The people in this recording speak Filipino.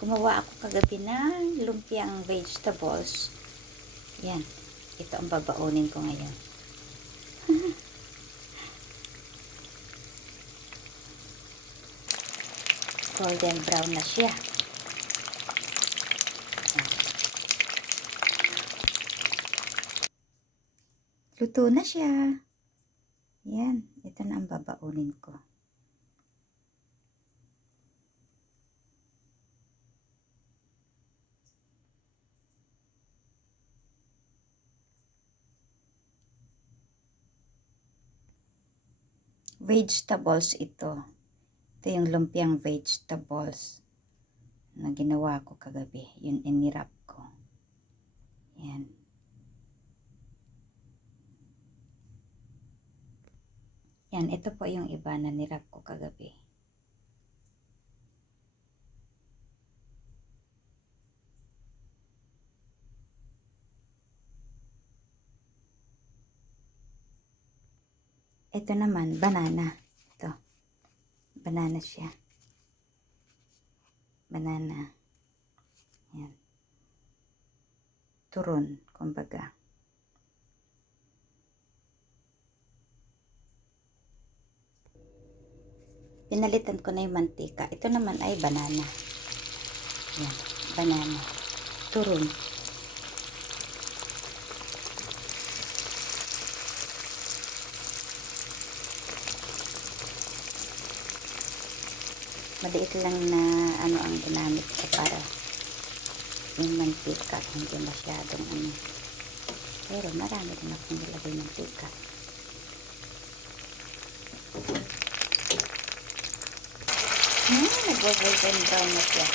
Gumawa ako kagabi ng lumpiang vegetables. Yan. Ito ang babaunin ko ngayon. Golden brown na siya. Luto na siya. Yan. Ito na ang babaunin ko. Vegetables ito. Ito yung lumpiang vegetables na ginawa ko kagabi. Yun inirap ko. Yan. Yan. Ito po yung iba na nirap ko kagabi. Ito naman, banana. Ito. Banana siya. Banana. Yan. Turon, kumbaga. Pinalitan ko na yung mantika. Ito naman ay banana. Yan. Banana. Turon. Maliit lang na ano ang ginamit ko para yung mantika hindi masyadong ano. Pero marami rin akong nilagay mantika. Nagwa-golden brown na siya.